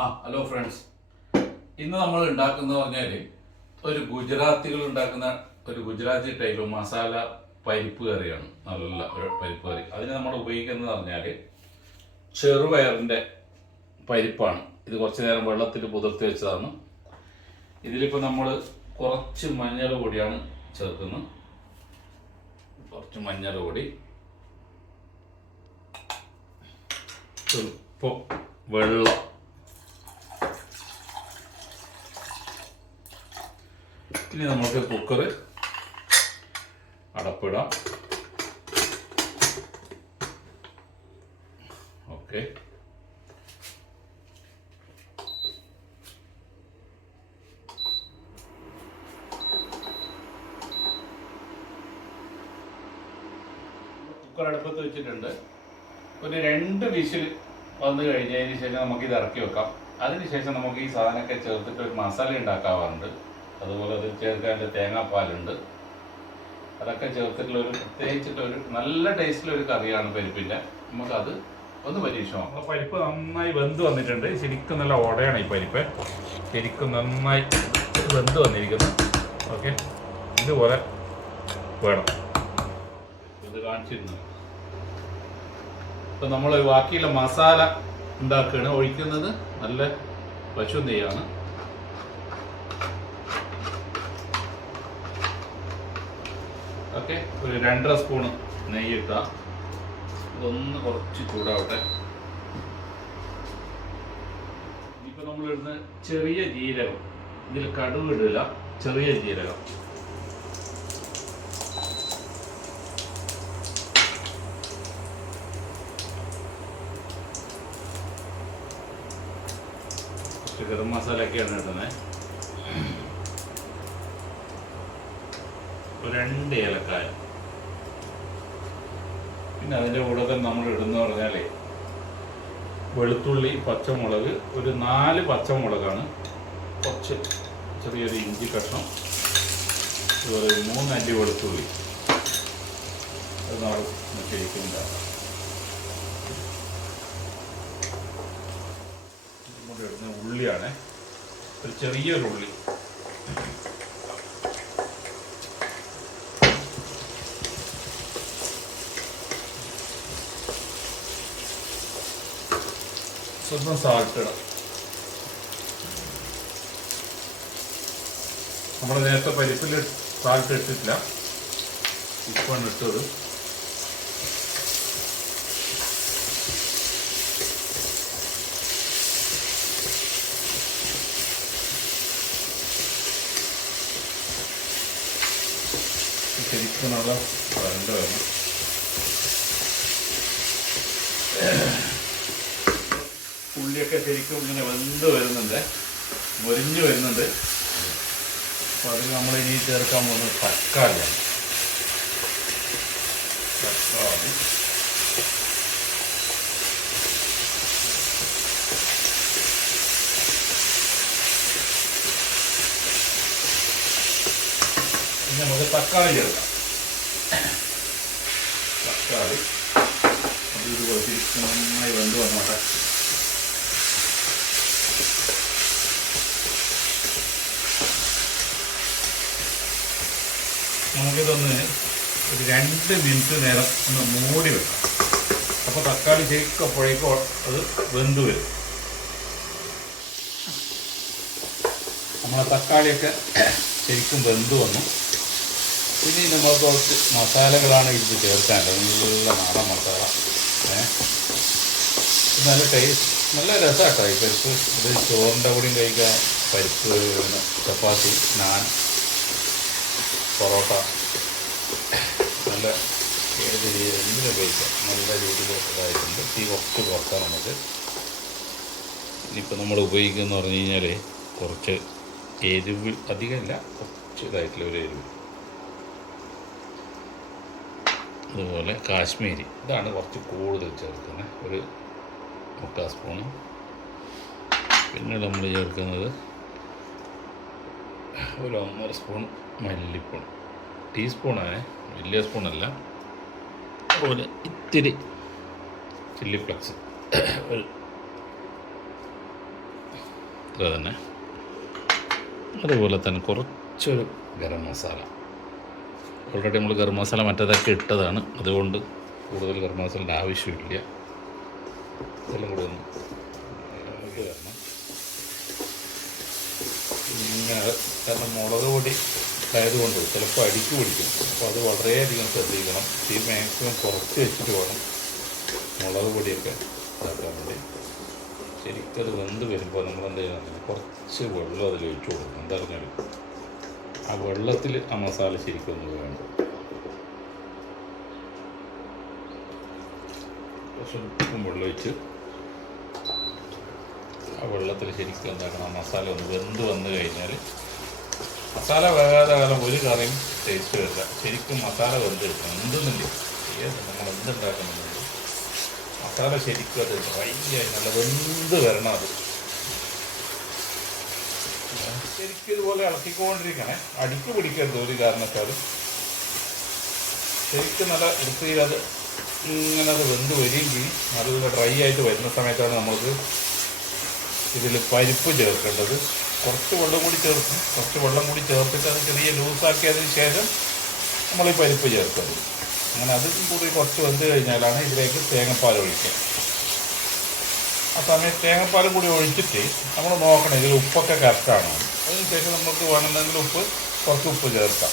Hello friends. ഇന്ന് നമ്മൾ ഉണ്ടാക്കുന്ന പറഞ്ഞാൽ ഒരു ഗുജറാത്തികൾ ഉണ്ടാക്കുന്ന ഒരു ഗുജറാത്തി ടൈപ്പ് മസാല പരിപ്പ് കറിയാണ്. നല്ല ഒരു പരിപ്പ് കറി. അതിന് നമ്മൾ ഉപയോഗിക്കുന്നത് പറഞ്ഞാൽ ചെറുപയറിൻ്റെ പരിപ്പാണ്. ഇത് കുറച്ച് നേരം വെള്ളത്തിൽ പുതിർത്തി വെച്ചതാണ്. ഇതിലിപ്പോൾ നമ്മൾ കുറച്ച് മഞ്ഞൾ പൊടിയാണ് ചേർക്കുന്നത്. കുറച്ച് മഞ്ഞൾ പൊടി, സ്വല്പം വെള്ളം, ഇനി നമുക്ക് കുക്കർ അടപ്പിടാം. ഓക്കെ, കുക്കർ അടുപ്പത്ത് വെച്ചിട്ടുണ്ട്. ഒരു 2 വിസിൽ വന്നു കഴിഞ്ഞതിന് ശേഷം നമുക്കിത് ഇറക്കി വെക്കാം. അതിനുശേഷം നമുക്ക് ഈ സാധനമൊക്കെ ചേർത്തിട്ട് ഒരു മസാല ഉണ്ടാക്കാറുണ്ട്. അതുപോലെ അത് ചേർക്കാൻ തേങ്ങാപ്പാലുണ്ട്. അതൊക്കെ ചേർത്തിട്ടുള്ളൊരു പ്രത്യേകിച്ചിട്ടൊരു നല്ല ടേസ്റ്റിലൊരു കറിയാണ് പരിപ്പിൻ്റെ. നമുക്കത് ഒന്ന് പരീക്ഷണം. അപ്പോൾ പരിപ്പ് നന്നായി വെന്ത് വന്നിട്ടുണ്ട്. ശരിക്കും നല്ല ഉടയാണ് ഈ പരിപ്പ്. ശരിക്കും നന്നായി വെന്ത് വന്നിരിക്കുന്നു. ഓക്കെ, ഇതുപോലെ വേണം. ഇത് കാണിച്ചിരുന്നു. ഇപ്പം നമ്മൾ ബാക്കിയുള്ള മസാല ഉണ്ടാക്കുകയാണ്. ഒഴിക്കുന്നത് നല്ല പശു നെയ്യാണ്. ഓക്കെ, ഒരു 2.5 സ്പൂണ് നെയ്യ് ഇട്ടാൽ ഇതൊന്ന് കുറച്ച് ചൂടാവട്ടെ. ഇനിയിപ്പോൾ നമ്മളിടുന്ന ചെറിയ ജീരകം, ഇതിൽ കടുക് ഇടില്ല, ചെറിയ ജീരകം. ഗരം മസാലയൊക്കെയാണ് ഇടുന്നത്. ഒരു 2 ഏലക്കായ. പിന്നെ അതിൻ്റെ കൂടെ തന്നെ നമ്മൾ ഇടുന്ന പറഞ്ഞാലേ വെളുത്തുള്ളി, പച്ചമുളക്, ഒരു 4 പച്ചമുളകാണ്, കുറച്ച് ചെറിയൊരു ഇഞ്ചി കഷ്ണം, അതുപോലെ 3 അല്ലി വെളുത്തുള്ളി. അത് നമ്മൾ ശരിക്കുണ്ടാകാം. ഇങ്ങോട്ട് ഇടുന്ന ഉള്ളിയാണ്, ഒരു ചെറിയൊരു ഉള്ളി. സ്വന്തം സാൾട്ട് ഇടാം. നമ്മൾ നേരത്തെ പരിപ്പിൽ സാൾട്ട് ഇട്ടിട്ടില്ല, ഇപ്പം ഇട്ടത്. ശരിക്കും നല്ല വരണ്ട വേണം. ഉള്ളിയൊക്കെ ശരിക്കും ഇങ്ങനെ വെന്ത് വരുന്നുണ്ട്, മൊരിഞ്ഞ് വരുന്നുണ്ട്. അപ്പോൾ അതിൽ നമ്മൾ ഇനി ചേർക്കാൻ പോകുന്നത് തക്കാളിയാണ്. തക്കാളി ഇനി നമുക്ക് തക്കാളി ചേർക്കാം. തക്കാളി അത് ഇതുപോലെ ശരിക്കും നന്നായി വെന്ത് വന്നോട്ടെ. നമുക്കിതൊന്ന് ഒരു 2 മിനിറ്റ് നേരം ഒന്ന് മൂടി വെക്കാം. അപ്പോൾ തക്കാളി ശരിക്കും അപ്പോഴേക്കും അത് വെന്ത് വരും. നമ്മളെ തക്കാളിയൊക്കെ ശരിക്കും വെന്ത് വന്നു. ഇനി നമ്മൾ കുറച്ച് മസാലകളാണ് ഇത് ചേർക്കേണ്ടത്. നല്ല നാടൻ മസാല. നല്ല ടേസ്റ്റ്, നല്ല രസമാട്ടോ ഈ പരിപ്പ്. ഇത് ചോറിൻ്റെ കൂടെയും കഴിക്കാം. പരിപ്പ്, ചപ്പാത്തി, നാൻ, പൊറോട്ട, നല്ല ഏത് രീതിയിൽ എന്തിനും കഴിക്കാം. നല്ല രീതിയിൽ ഇതായിട്ടുണ്ട്. തീ കുറച്ച് കുറക്കാം നമുക്ക്. ഇനിയിപ്പോൾ നമ്മൾ ഉപയോഗിക്കുന്നതെന്ന് പറഞ്ഞു കഴിഞ്ഞാൽ കുറച്ച് എരിവ്, അധികമില്ല, കുറച്ച് ഇതായിട്ടുള്ള ഒരു എരിവ്. അതുപോലെ കാശ്മീരി, ഇതാണ് കുറച്ച് കൂടുതൽ ചേർക്കുന്നത്, ഒരു 1/4 സ്പൂണ്. പിന്നെ നമ്മൾ ചേർക്കുന്നത് ഒരു 1.5 സ്പൂൺ മല്ലിപ്പൊടി. ടീസ്പൂണാണ്, വലിയ സ്പൂണല്ല. അതുപോലെ ഇത്തിരി ചില്ലി ഫ്ലക്സ്, ചേർക്കുക തന്നെ. അതുപോലെ തന്നെ കുറച്ചൊരു ഗരം മസാല. ഓൾറെഡി നമ്മൾ ഗരം മസാല മറ്റേതൊക്കെ ഇട്ടതാണ്, അതുകൊണ്ട് കൂടുതൽ ഗരം മസാലയുടെ ആവശ്യമില്ല. ഇതെല്ലാം കൂടെ ഒന്ന് ഇളക്കി വരണം. ഇങ്ങനെ കാരണം മുളക് പൊടി ആയതുകൊണ്ട് ചിലപ്പോൾ അടിക്ക് പിടിക്കും. അപ്പോൾ അത് വളരെയധികം ശ്രദ്ധിക്കണം. തീ മാക്സിമം കുറച്ച് വെച്ചിട്ട് വേണം മുളക് പൊടിയൊക്കെ ഇതാക്കാൻ വേണ്ടി. ശരിക്കത് വെന്ത് വരുമ്പോൾ നമ്മൾ എന്ത് ചെയ്യണം, കുറച്ച് വെള്ളം അതിൽ ഒഴിച്ചു കൊടുക്കണം. എന്താ പറഞ്ഞാൽ ആ വെള്ളത്തിൽ ആ മസാല ശരിക്കും ഒന്ന് വേണ്ട. കുറച്ചും വെള്ളം ഒഴിച്ച് ആ വെള്ളത്തിൽ ശരിക്കും എന്താക്കണം, ആ മസാല ഒന്ന് വെന്ത് വന്നു കഴിഞ്ഞാൽ, മസാല വേകാതെ കാലം ഒരു കറിയും ടേസ്റ്റ് വരില്ല. ശരിക്കും മസാല വെന്ത് കിട്ടണം. എന്തെന്നില്ല നമ്മൾ എന്തുണ്ടാക്കുന്നുണ്ട് മസാല ശരിക്കും അത് ഡ്രൈ ആയി നല്ല വെന്ത് വരണം. അത് ശരിക്കും ഇതുപോലെ ഇളക്കിക്കൊണ്ടിരിക്കണേ, അടിക്ക് പിടിക്കരുത് ഒരു കാരണക്കാരും. ശരിക്കും നല്ല വൃത്തിയിൽ അത് ഇങ്ങനെ അത് വെന്ത് വരികയും ചെയ്യും. നല്ല ഡ്രൈ ആയിട്ട് വരുന്ന സമയത്താണ് നമ്മൾക്ക് ഇതിൽ പരിപ്പ് ചേർക്കേണ്ടത്. കുറച്ച് വെള്ളം കൂടി ചേർക്കും. കുറച്ച് വെള്ളം കൂടി ചേർത്തിട്ട് അത് ചെറിയ ലൂസാക്കിയതിന് ശേഷം നമ്മൾ ഈ പരിപ്പ് ചേർക്കുന്നത്. അങ്ങനെ അതും കൂടി കുറച്ച് വെന്ത് കഴിഞ്ഞാലാണ് ഇതിലേക്ക് തേങ്ങാപ്പാൽ ഒഴിക്കുക. ആ സമയത്ത് തേങ്ങാപ്പാലും കൂടി ഒഴിച്ചിട്ട് നമ്മൾ നോക്കണം ഇതിൽ ഉപ്പൊക്കെ കറക്റ്റാണോ. അതിന് ശേഷം നമുക്ക് വേണമെങ്കിൽ കുറച്ച് ഉപ്പ് ചേർക്കാം.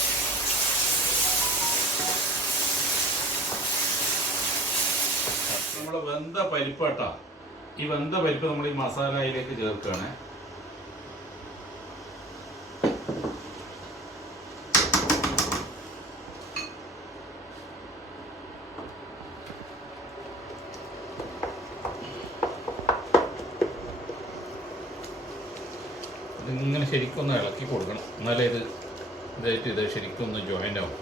നമ്മൾ വെന്ത പരിപ്പ് കേട്ടോ, ഈ വെന്ത പരിപ്പ് നമ്മൾ ഈ മസാലയിലേക്ക് ചേർക്കുകയാണ്. ഇതിങ്ങനെ ശരിക്കും ഒന്ന് ഇളക്കി കൊടുക്കണം, എന്നാലേ ഇത് ശരിക്കും ഒന്ന് ജോയിൻ്റ് ആവും.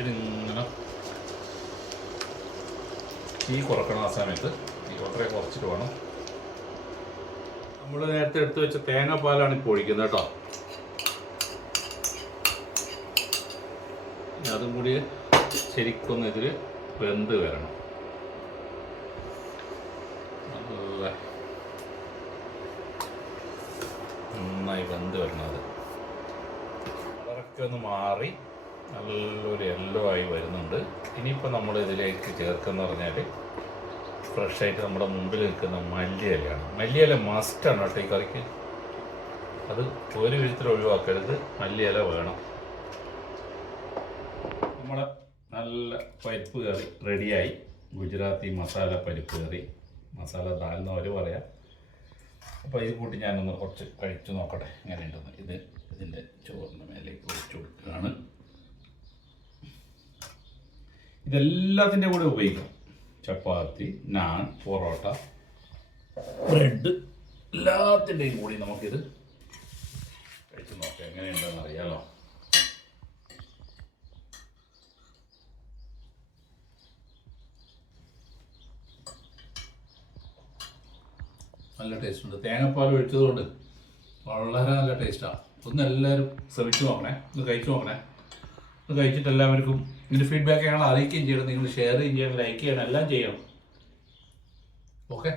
ഇതിങ്ങനെ തീ കുറക്കണം. ആ സമയത്ത് തീ വളരെ കുറച്ചിട്ട് വേണം. നമ്മൾ നേരത്തെ എടുത്ത് വെച്ച തേങ്ങാപ്പാലാണ് ഇപ്പോൾ ഒഴിക്കുന്നത് കേട്ടോ. അതും കൂടി ശരിക്കൊന്ന് ഇതിൽ വെന്ത് വരണം. നന്നായി വെന്ത് വരണം. അത് കളറൊക്കെ ഒന്ന് മാറി നല്ലൊരു യെല്ലോ ആയി വരുന്നുണ്ട്. ഇനിയിപ്പോൾ നമ്മൾ ഇതിലേക്ക് ചേർക്കുന്ന പറഞ്ഞാൽ ഫ്രഷായിട്ട് നമ്മുടെ മുമ്പിൽ നിൽക്കുന്ന മല്ലിയിലയാണ്. മല്ലിയില മസ്റ്റാണ് കേട്ടോ ഈ കറിക്ക്. അത് ഒരു വിധത്തിൽ ഒഴിവാക്കരുത്, മല്ലിയില വേണം. നമ്മുടെ നല്ല പരിപ്പ് കറി റെഡിയായി. ഗുജറാത്തി മസാല പരിപ്പ് കറി, മസാല ദാൽ എന്ന് അവർ പറയാം. അപ്പോൾ ഇത് കൂട്ടി ഞാനൊന്ന് കുറച്ച് കഴിച്ചു നോക്കട്ടെ എങ്ങനെയുണ്ടെന്ന്. ഇതിൻ്റെ ചോറിൻ്റെ മേലേക്ക് ഒഴിച്ചു കൊടുക്കുകയാണ്. ഇതെല്ലാത്തിൻ്റെ കൂടെ ഉപയോഗിക്കാം. ചപ്പാത്തി, നാൻ, പൊറോട്ട, ബ്രെഡ്, എല്ലാത്തിൻ്റെയും കൂടി നമുക്കിത് കഴിച്ചു നോക്കാം എങ്ങനെയുണ്ടെന്ന് അറിയാമല്ലോ. നല്ല ടേസ്റ്റ് ഉണ്ട്. തേങ്ങാപ്പാൽ ഒഴിച്ചതുകൊണ്ട് വളരെ നല്ല ടേസ്റ്റാണ്. ഒന്ന് എല്ലാവരും ശ്രമിച്ചു നോക്കണേ, ഒന്ന് കഴിച്ചു നോക്കണേ. ഒന്ന് കഴിച്ചിട്ട് എല്ലാവർക്കും ഇതിൻ്റെ ഫീഡ്ബാക്ക് ഞങ്ങൾ അറിയിക്കുകയും ചെയ്യണം. നിങ്ങൾ ഷെയർ ചെയ്യണം, ലൈക്ക് ചെയ്യണം, എല്ലാം ചെയ്യണം. ഓക്കെ.